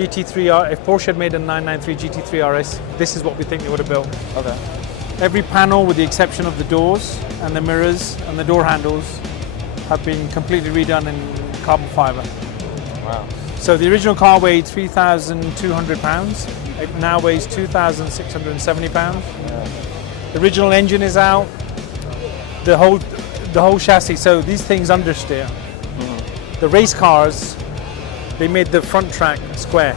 if Porsche had made a 993 GT3 RS, this is what we think they would have built. Okay. Every panel, with the exception of the doors and the mirrors and the door handles, have been completely redone in carbon fiber. Wow. So the original car weighed 3,200 pounds. It now weighs 2,670 pounds. Yeah. The original engine is out. The whole chassis. So these things understeer. The race cars, they made the front track square.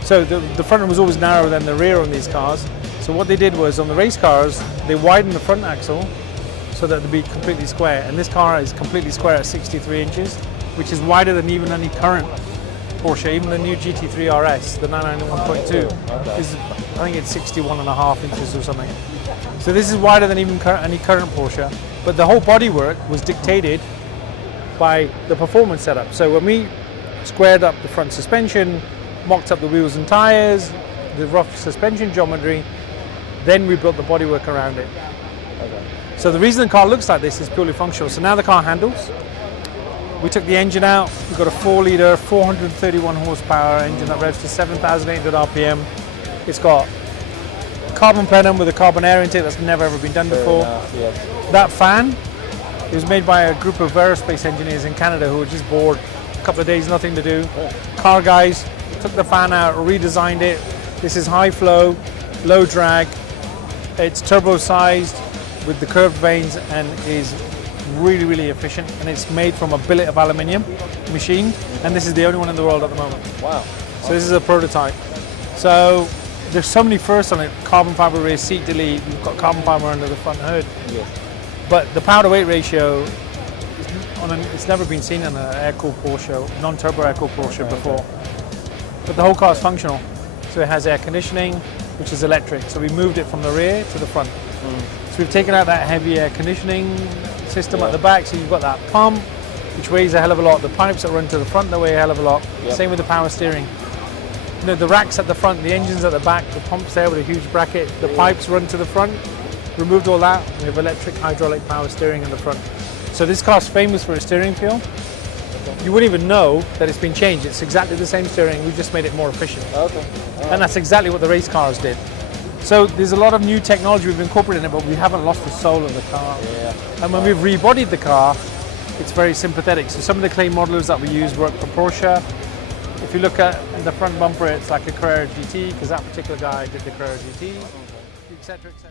So the front was always narrower than the rear on these cars. So what they did was, on the race cars, they widened the front axle so that it'd be completely square. And this car is completely square at 63 inches, which is wider than even any current Porsche. Even the new GT3 RS, the 991.2, is, I think it's 61.5 inches or something. So this is wider than even any current Porsche. But the whole bodywork was dictated by the performance setup. So when we squared up the front suspension, mocked up the wheels and tires, the rough suspension geometry, then we built the bodywork around it. Okay. So the reason the car looks like this is purely functional. So now the car handles. We took the engine out. We've got a 4-litre, 431 horsepower engine that revs to 7,800 RPM. It's got carbon plenum with a carbon air intake that's never ever been done before. Yes. That fan, it was made by a group of aerospace engineers in Canada who were just bored. A couple of days, nothing to do. Car guys took the fan out, redesigned it. This is high flow, low drag. It's turbo sized with the curved vanes and is really, really efficient. And it's made from a billet of aluminium, machined. And this is the only one in the world at the moment. Wow. So this is a prototype. So there's so many firsts on it. Carbon fiber rear seat delete. We've got carbon fiber under the front hood. Yes. But the power to weight ratio, it's never been seen in an air-cooled Porsche, non-turbo air-cooled Porsche before. But the whole car is functional. So it has air conditioning, which is electric. So we moved it from the rear to the front. So we've taken out that heavy air conditioning system at the back. So you've got that pump, which weighs a hell of a lot. The pipes that run to the front, they weigh a hell of a lot. Same with the power steering. You know, the racks at the front, the engine's at the back, the pump's there with a huge bracket. The pipes run to the front. Removed all that. We have electric, hydraulic power steering in the front. So this car's famous for its steering feel. You wouldn't even know that it's been changed. It's exactly the same steering. We've just made it more efficient. Okay. And that's exactly what the race cars did. So there's a lot of new technology we've incorporated in it, but we haven't lost the soul of the car. Yeah. And when we've rebodied the car, it's very sympathetic. So some of the clay modelers that we use work for Porsche. If you look at the front bumper, it's like a Carrera GT, because that particular guy did the Carrera GT, etc., etc.